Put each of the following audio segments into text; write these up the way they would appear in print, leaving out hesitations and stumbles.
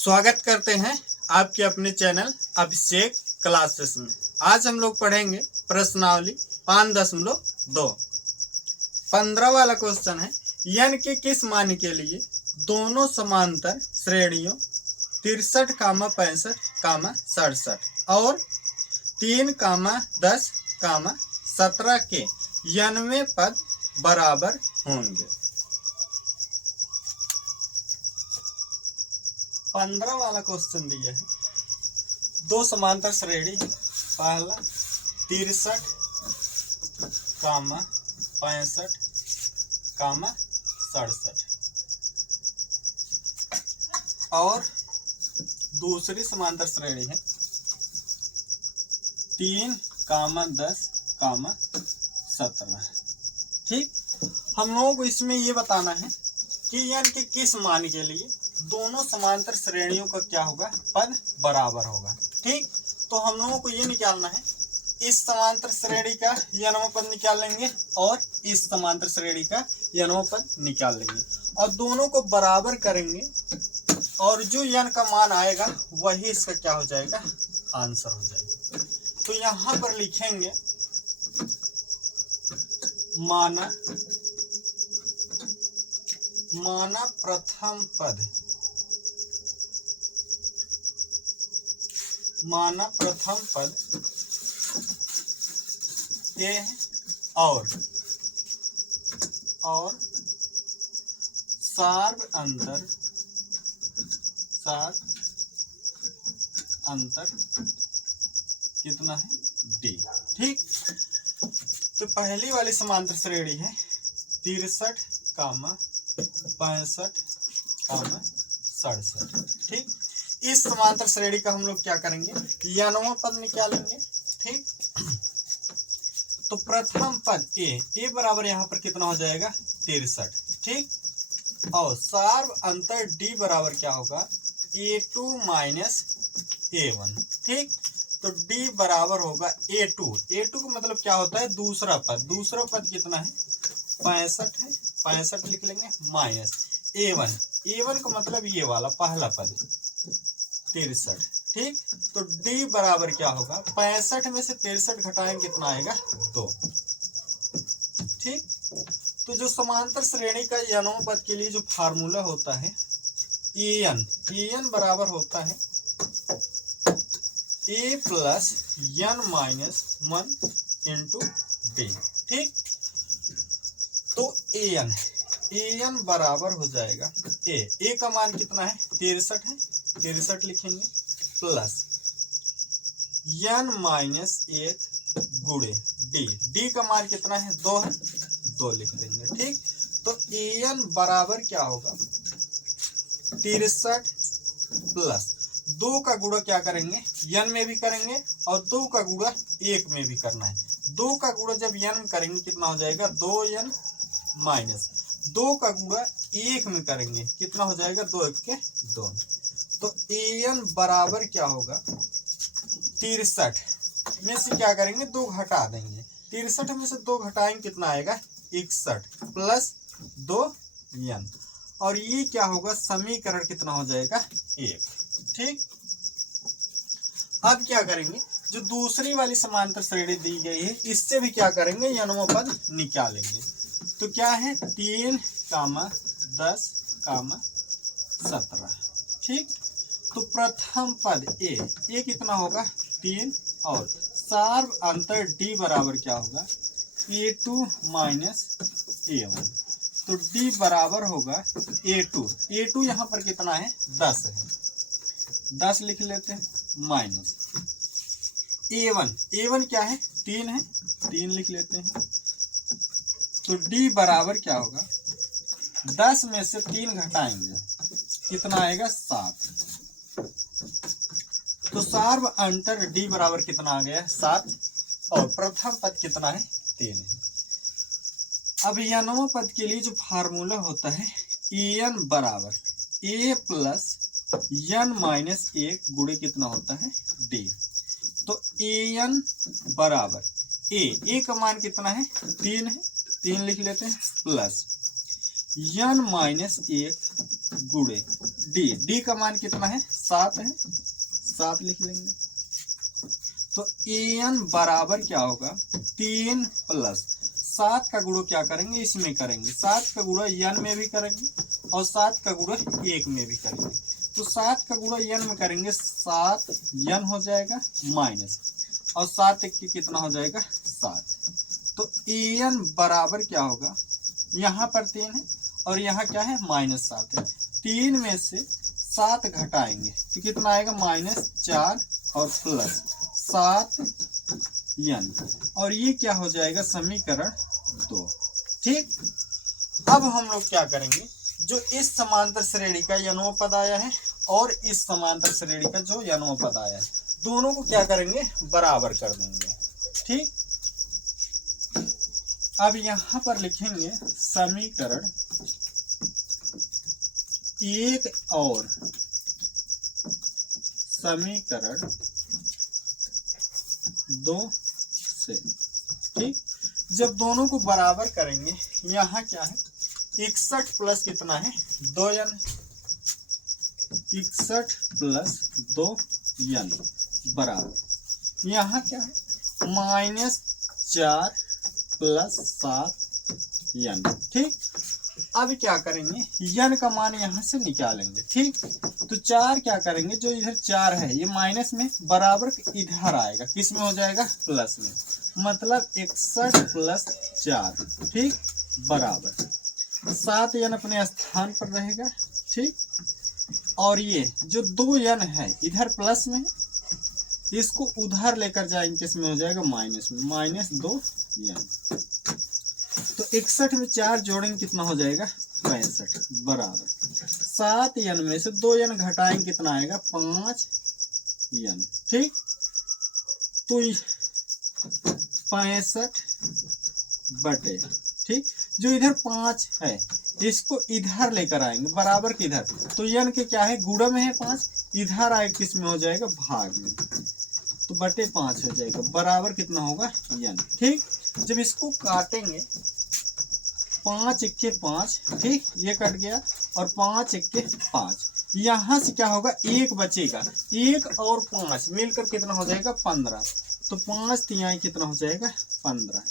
स्वागत करते हैं आपके अपने चैनल अभिषेक क्लासेस में। आज हम लोग पढ़ेंगे प्रश्नावली 5.2। 15 वाला क्वेश्चन है, n के किस मान के लिए दोनों समांतर श्रेणियों 63, 65, 67 और 3, 10, 17 के n वें पद बराबर होंगे। 15 वाला क्वेश्चन दिया है, दो समांतर श्रेणी है। पहला 63, 65, 67 और दूसरी समांतर श्रेणी है 3, 10, 17। ठीक, हम लोगों को इसमें ये बताना है कि n के किस मान के लिए दोनों समांतर श्रेणियों का क्या होगा, पद बराबर होगा। ठीक, तो हम लोगों को ये निकालना है, इस समांतर श्रेणी का n वां पद निकाल लेंगे और इस समांतर श्रेणी का n वां पद निकाल लेंगे और दोनों को बराबर करेंगे और जो n का मान आएगा वही इसका क्या हो जाएगा, आंसर हो जाएगा। तो यहां पर लिखेंगे माना प्रथम पद, माना प्रथम पद ए है और सार्व अंतर कितना है, डी। ठीक, तो पहली वाली समांतर श्रेणी है 63, 65, 67। ठीक, इस समांतर श्रेणी का हम लोग क्या करेंगे, n वां पद निकालेंगे। ठीक, तो प्रथम पद ए बराबर यहाँ पर कितना हो जाएगा, 63। ठीक, और सार्व अंतर d बराबर क्या होगा, a2 माइनस a1। ठीक, तो d बराबर होगा a2 का मतलब क्या होता है, दूसरा पद कितना है, 65 है, 65 लिख लेंगे, माइनस a1 का मतलब ये वाला पहला पद 63। ठीक, तो d बराबर क्या होगा, 65 में से 63 घटाएंगे कितना आएगा, 2। ठीक, तो जो समांतर श्रेणी का n वां पद के लिए जो फार्मूला होता है an बराबर होता है a plus n minus 1 into D. ठीक, तो an बराबर हो जाएगा a का मान कितना है, 63 है, 63 लिखेंगे, प्लस n माइनस 1 गुणे d का मान कितना है, 2 है, 2 लिख देंगे। ठीक, तो an बराबर क्या होगा, 63 प्लस 2 का गुणा क्या करेंगे, n में भी करेंगे और 2 का गुणा 1 में भी करना है। 2 का गुणा जब n में करेंगे कितना हो जाएगा, 2n माइनस 2 का गुणा 1 में करेंगे कितना हो जाएगा, 2 1 के 2। तो an बराबर क्या होगा, 63 में से क्या करेंगे, 2 घटा देंगे, 63 में से 2 घटाएंगे कितना आएगा, 61 प्लस 2n, और ये क्या होगा, समीकरण कितना हो जाएगा, 1। ठीक, अब क्या करेंगे, जो दूसरी वाली समांतर श्रेणी दी गई है इससे भी क्या करेंगे, n वां पद निकालेंगे। तो क्या है, 3, 10, 17। ठीक, तो प्रथम पद ए कितना होगा, 3 और सार्व अंतर d बराबर क्या होगा, a2 माइनस a1। तो d बराबर होगा a2 यहाँ पर कितना है, 10 है, 10 लिख लेते हैं, माइनस a1 क्या है, 3 है, 3 लिख लेते हैं। तो d बराबर क्या होगा, 10 में से 3 घटाएंगे कितना आएगा, 7। तो सार्व अंतर d बराबर कितना आ गया, 7, और प्रथम पद कितना है, 3 है। अब n वां पद के लिए जो फार्मूला होता है an बराबर a प्लस n माइनस 1 गुणे कितना होता है, d। तो an बराबर a का मान कितना है, 3 है, 3 लिख लेते हैं, प्लस n माइनस 1 गुणे डी, डी का मान कितना है 7 है, 7 लिख लेंगे। तो an बराबर क्या होगा 3 प्लस 7 का गुणा क्या करेंगे इसमें करेंगे, 7 का गुणा n में भी करेंगे और 7 का गुणा 1 में भी करेंगे। तो 7 का गुणा n में करेंगे 7 n हो जाएगा माइनस और 7 1 कितना हो जाएगा 7। तो an बराबर क्या होगा, यहाँ पर 3 है और यहाँ क्या है -7 है, 3 में से 7 घटाएंगे तो कितना आएगा -4 और प्लस 7 n, और ये क्या हो जाएगा समीकरण 2। ठीक, अब हम लोग क्या करेंगे, जो इस समांतर श्रेणी का यनों पद आया है और इस समांतर श्रेणी का जो यनों पद आया है, दोनों को क्या करेंगे बराबर कर देंगे। ठीक, अब यहां पर लिखेंगे समीकरण 1 और समीकरण 2 से। ठीक, जब दोनों को बराबर करेंगे, यहाँ क्या है 61 प्लस कितना है 2n, 61 प्लस 2n बराबर यहाँ क्या है -4 प्लस 7n। ठीक, अब क्या करेंगे n का मान यहाँ से निकालेंगे। ठीक, तो 4 क्या करेंगे, जो इधर 4 है ये माइनस में बराबर इधर आएगा, किस में हो जाएगा प्लस में, मतलब 61 प्लस 4। ठीक, बराबर 7n अपने स्थान पर रहेगा। ठीक, और ये जो 2n है इधर प्लस में, इसको उधर लेकर जाएंगे, किसमें हो जाएगा माइनस में, -2n। तो 61 में 4 जोड़ेंगे कितना हो जाएगा 65 बराबर 7n में से 2n घटाएंगे कितना आएगा 5n। ठीक, तो 65 बटे, ठीक, जो इधर 5 है इसको इधर लेकर आएंगे बराबर के इधर, तो n के क्या है गुणा में है 5, इधर आए किस में हो जाएगा भाग में, तो बटे 5 हो जाएगा बराबर कितना होगा n। ठीक, जब इसको काटेंगे 5 1 5, ठीक, ये कट गया और 5 1 5, यहाँ से क्या होगा 1 बचेगा, 1 और 5 मिलकर कितना हो जाएगा 15, तो 5 3 कितना हो जाएगा 15,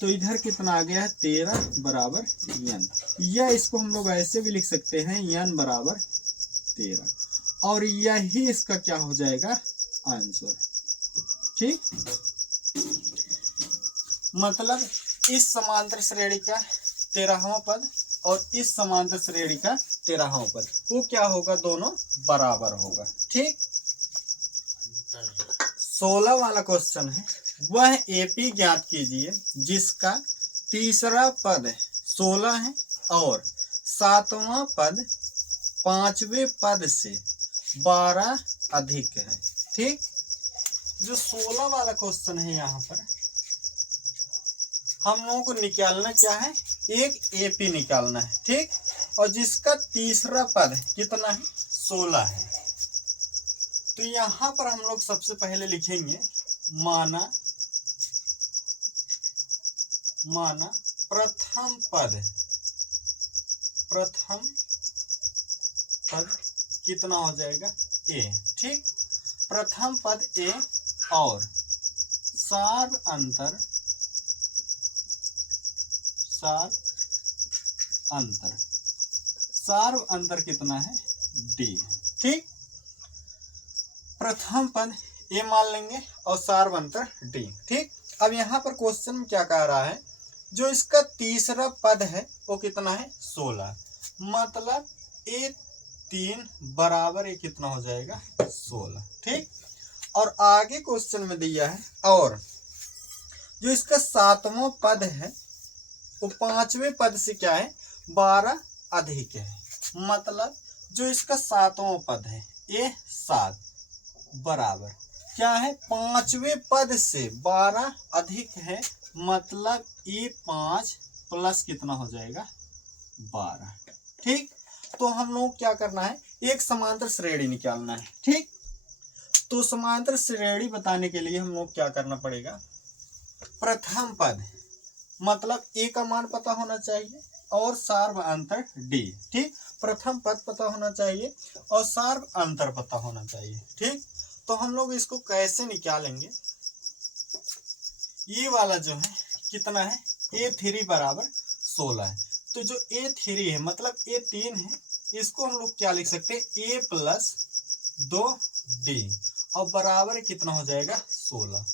तो इधर कितना आ गया है 13 बराबर n, या इसको हम लोग ऐसे भी लिख सकते हैं n बराबर 13, और यही इसका क्या हो जाएगा आंसर। ठीक, मतलब इस समांतर श्रेणी का 13वां पद और इस समांतर श्रेणी का 13वां पद वो क्या होगा, दोनों बराबर होगा। ठीक, 16 वाला क्वेश्चन है, वह एपी ज्ञात कीजिए जिसका तीसरा पद 16 है और 7वां पद 5वें पद से 12 अधिक है। ठीक, जो 16 वाला क्वेश्चन है यहाँ पर हम लोगों को निकालना क्या है, एक एपी निकालना है। ठीक, और जिसका तीसरा पद कितना है 16 है, तो यहाँ पर हम लोग सबसे पहले लिखेंगे माना प्रथम पद कितना हो जाएगा a। ठीक, प्रथम पद a और सार अंतर कितना है d। ठीक, प्रथम पद a मान लेंगे और सार अंतर d। ठीक, अब यहाँ पर क्वेश्चन में क्या कह रहा है, जो इसका तीसरा पद है वो कितना है 16, मतलब a3 बराबर ये कितना हो जाएगा 16। ठीक, और आगे क्वेश्चन में दिया है और जो इसका 7वां पद है वो 5वें पद से क्या है 12 अधिक है, मतलब जो इसका 7वां पद है ये 7 बराबर क्या है 5वें पद से 12 अधिक है, मतलब ये 5 प्लस कितना हो जाएगा 12। ठीक, तो हम लोग क्या करना है, एक समांतर श्रेणी निकालना है। ठीक, तो समांतर श्रेणी बताने के लिए हम लोग क्या करना पड़ेगा, प्रथम पद मतलब a का मान पता होना चाहिए, और सार्व अंतर डी। ठीक, प्रथम पद पता होना चाहिए और सार्व अंतर पता होना चाहिए। ठीक, तो हम लोग इसको कैसे निकालेंगे, ये वाला जो है कितना है, A3 बराबर 16 है। तो जो A3 है मतलब A3 है, इसको हम लोग क्या लिख सकते हैं, A प्लस 2D और बराबर कितना हो जाएगा 16,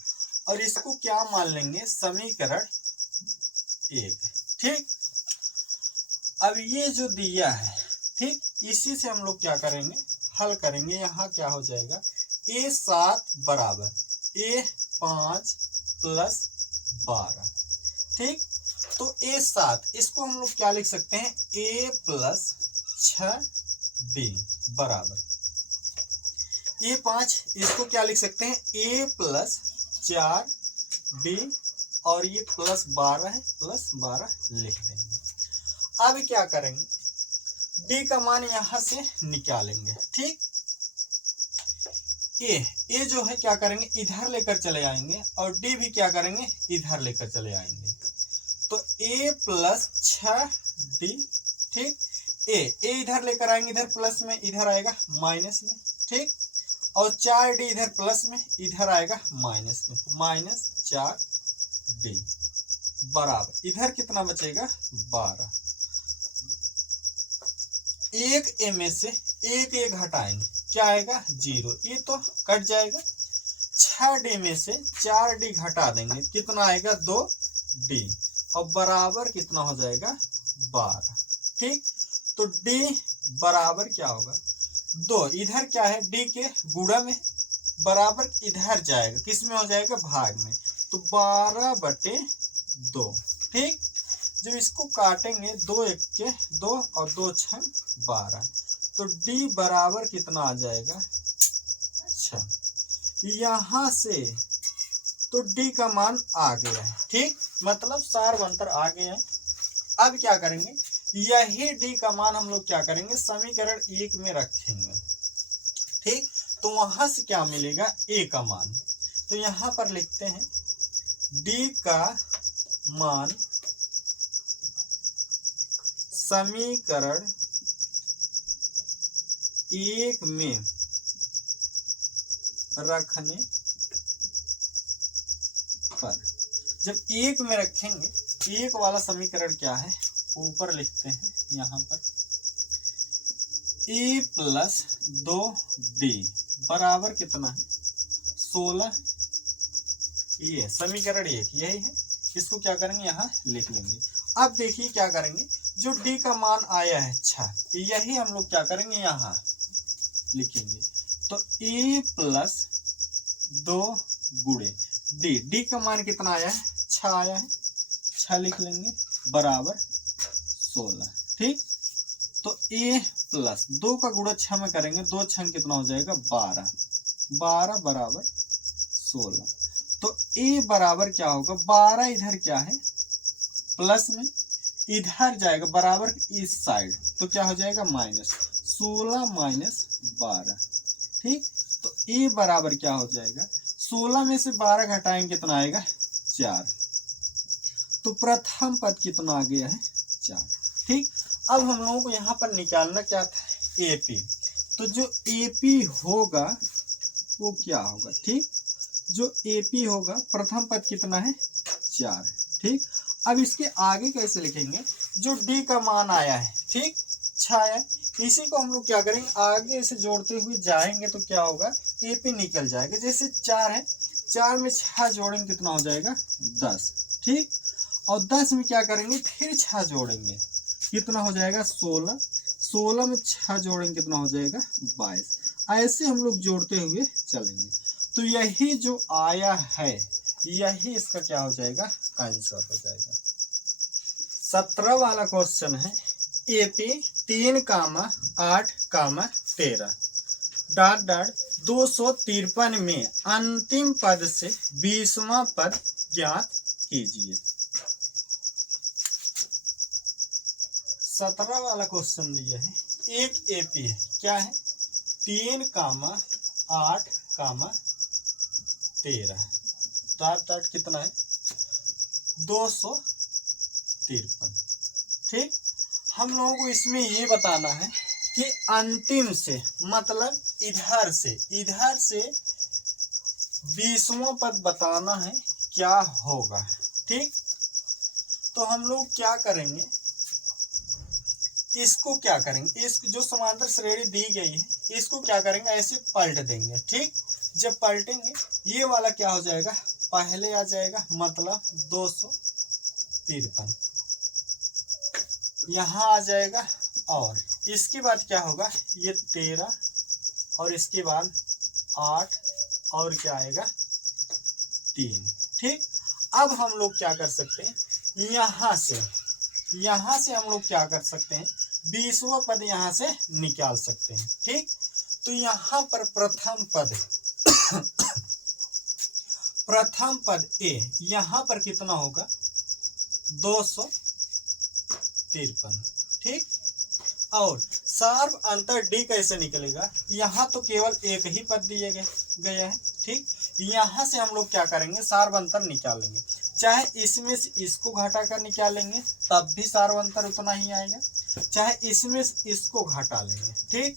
और इसको क्या मान लेंगे, समीकरण 1। ठीक, अब ये जो दिया है, ठीक, इसी से हम लोग क्या करेंगे, हल करेंगे। यहाँ क्या हो जाएगा, A7 बराबर A5 प्लस 12। ठीक, तो A7 इसको हम लोग क्या लिख सकते हैं, A प्लस 6D बराबर A5 इसको क्या लिख सकते हैं, A प्लस 4D और ये प्लस 12 है, प्लस 12 लिख देंगे। अब क्या करेंगे, D का मान यहां से निकालेंगे। ठीक, A जो है क्या करेंगे, इधर लेकर चले आएंगे और D भी क्या करेंगे, इधर लेकर चले आएंगे। तो A प्लस 6D। ठीक, A इधर लेकर आएंगे, इधर प्लस में, इधर आएगा माइनस में। ठीक, और 4D इधर प्लस में, इधर आएगा माइनस में, माइनस 4D बराबर इधर कितना बचेगा, 12। एक ए में से एक हटाएंगे, क्या आएगा, 0, ये तो कट जाएगा। 6D में से 4D घटा देंगे, कितना आएगा, 2D और बराबर कितना हो जाएगा, 12। ठीक, तो D बराबर क्या होगा, 2, इधर क्या है, D के गुणा में, बराबर इधर जाएगा, किस में हो जाएगा, भाग में, तो 12/2। ठीक, जब इसको काटेंगे, 2 1 के 2 और 2 6 12, तो D बराबर कितना आ जाएगा, 6। यहां से तो D का मान आ गया है। ठीक, मतलब सार्व अंतर आ गया है। अब क्या करेंगे, यही D का मान हम लोग क्या करेंगे, समीकरण 1 में रखेंगे। ठीक, तो वहां से क्या मिलेगा, A का मान, तो यहां पर लिखते हैं D का मान समीकरण 1 में रखने पर, जब 1 में रखेंगे, 1 वाला समीकरण क्या है, ऊपर लिखते हैं यहाँ पर, A प्लस 2D बराबर कितना है, 16। ये समीकरण 1 यही है, इसको क्या करेंगे, यहाँ लिख लेंगे। अब देखिए क्या करेंगे, जो D का मान आया है 6, यही हम लोग क्या करेंगे, यहाँ लिखेंगे। तो A प्लस 2 गुणे D का मान कितना आया है, 6 आया है, 6 लिख लेंगे बराबर 16। ठीक, तो A प्लस 2 का गुणा 6 में करेंगे, 2 6 कितना हो जाएगा, 12, 12 बराबर 16। तो A बराबर क्या होगा, 12 इधर क्या है, प्लस में, इधर जाएगा बराबर इस साइड, तो क्या हो जाएगा, माइनस, 16 माइनस 12। ठीक, तो A बराबर क्या हो जाएगा, 16 में से 12 घटाएंगे, कितना आएगा, 4। तो प्रथम पद कितना आ गया है, 4। ठीक, अब हम लोगों को यहाँ पर निकालना क्या था, AP। तो जो AP होगा वो क्या होगा, ठीक, जो AP होगा, प्रथम पद कितना है, 4 है। ठीक, अब इसके आगे कैसे लिखेंगे, जो D का मान आया है, ठीक, 6 है, इसी को हम लोग क्या करेंगे, आगे से जोड़ते हुए जाएंगे, तो क्या होगा, AP निकल जाएगा। जैसे 4 है, 4 में 6 जोड़ेंगे, कितना हो जाएगा, 10। ठीक, और 10 में क्या करेंगे, फिर 6 जोड़ेंगे, कितना हो जाएगा, 16। 16 में 6 जोड़ेंगे, कितना हो जाएगा, 22। ऐसे हम लोग जोड़ते हुए चलेंगे। तो यही जो आया है, यही इसका क्या हो जाएगा, आंसर हो जाएगा। 17 वाला क्वेश्चन है, AP 3,8,13 डॉट डॉट 253 में अंतिम पद से 20वां पद ज्ञात कीजिए। 17 वाला क्वेश्चन दिया है, एक AP है, क्या है, 3,8,13 डॉट डॉट कितना है, 253। ठीक, हम लोगों को इसमें ये बताना है कि अंतिम से मतलब इधर से 20वां पद बताना है क्या होगा। ठीक, तो हम लोग क्या करेंगे, इसको क्या करेंगे, इस जो समांतर श्रेणी दी गई है इसको क्या करेंगे, ऐसे पलट देंगे। ठीक, जब पलटेंगे ये वाला क्या हो जाएगा, पहले आ जाएगा मतलब 253, यहाँ आ जाएगा, और इसके बाद क्या होगा, ये 13 और इसके बाद 8 और क्या आएगा 3। ठीक, अब हम लोग क्या कर सकते हैं, यहाँ से हम लोग क्या कर सकते हैं, 20वां पद यहाँ से निकाल सकते हैं। ठीक, तो यहाँ पर प्रथम पद ए यहाँ पर कितना होगा 253। ठीक, और सार्व अंतर डी कैसे निकलेगा, यहाँ तो केवल एक ही पद दिया गया है। ठीक, यहाँ से हम लोग क्या करेंगे, सार्व अंतर निकालेंगे, चाहे इसमें से इसको घटा कर निकालेंगे तब भी सार्व अंतर उतना ही आएगा, चाहे इसमें से इसको घटा लेंगे। ठीक,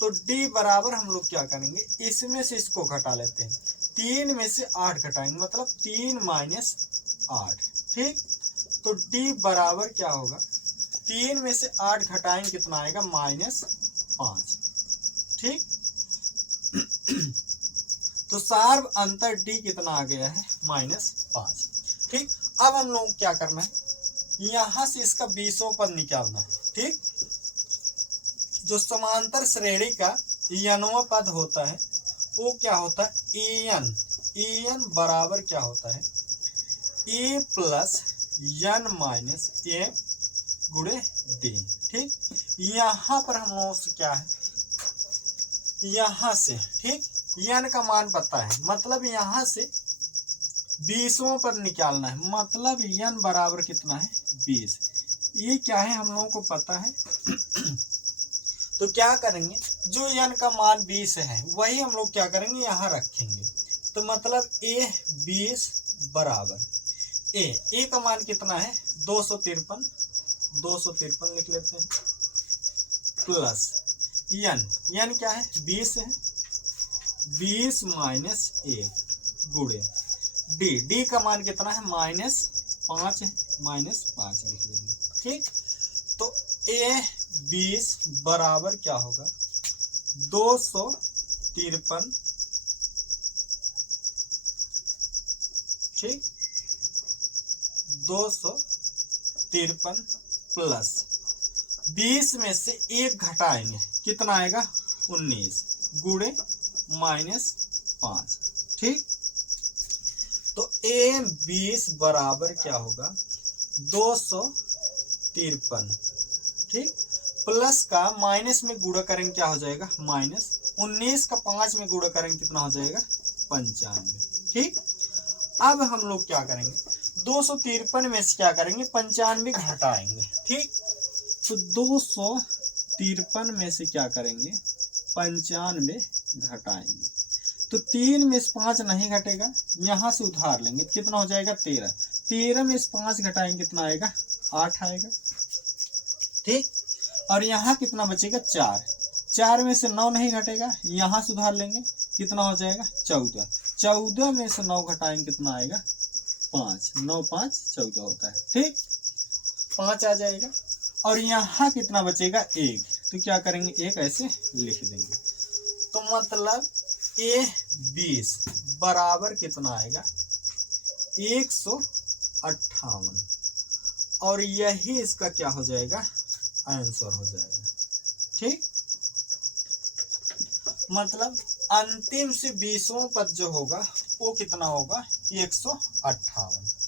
तो डी बराबर हम लोग क्या करेंगे, इसमें से इसको घटा लेते हैं, 3 में से 8 घटाएंगे मतलब 3 माइनस 8। ठीक, तो डी बराबर क्या होगा, 3 में से 8 घटाएंगे कितना आएगा -5। ठीक, तो सार्व अंतर डी कितना आ गया है -5। ठीक, अब हम लोग क्या करना है, यहां से इसका 20वां पद निकालना है। ठीक, जो समांतर श्रेणी का n वां पद होता है वो क्या होता है, en बराबर क्या होता है, ए प्लस n माइनस ए गुणे डी। ठीक, यहाँ पर हम लोगों से क्या है, यहाँ से ठीक n का मान पता है, मतलब यहाँ से 20वां पद निकालना है, मतलब n बराबर कितना है 20। ये क्या है हम लोगों को पता है तो क्या करेंगे, जो n का मान 20 है वही हम लोग क्या करेंगे यहाँ रखेंगे, तो मतलब ए 20 बराबर ए का मान कितना है 253 लिख लेते हैं, प्लस n क्या है 20 है, 20 माइनस 1 गुणे डी का मान कितना है -5 है, -5 लिख लेंगे। ठीक, तो ए 20 बराबर क्या होगा 253। ठीक, 253 प्लस 20 में से 1 घटाएंगे कितना आएगा 19 गुणे -5। ठीक, तो ए 20 बराबर क्या होगा 253। ठीक, प्लस का माइनस में गुणा करेंगे क्या हो जाएगा -19 का 5 में गुणा करेंगे कितना हो जाएगा 95। ठीक, अब हम लोग क्या करेंगे 253 में से क्या करेंगे 95 घटाएंगे। ठीक, तो 253 में से क्या करेंगे 95 घटाएंगे, तो 3 में से 5 नहीं घटेगा, यहाँ से उधार लेंगे कितना हो जाएगा 13 में से 5 घटाएंगे कितना आएगा 8 आएगा। ठीक, और यहाँ कितना बचेगा 4 में से 9 नहीं घटेगा, यहाँ से उधार लेंगे कितना हो जाएगा 14 में से 9 घटाएंगे कितना आएगा 5, 9 5 14 होता है। ठीक, 5 आ जाएगा, और यहाँ कितना बचेगा 1, तो क्या करेंगे 1 ऐसे लिख देंगे, तो मतलब ए 20 बराबर कितना आएगा 158, और यही इसका क्या हो जाएगा आंसर हो जाएगा। ठीक, मतलब अंतिम से 20वां पद जो होगा वो कितना होगा 158।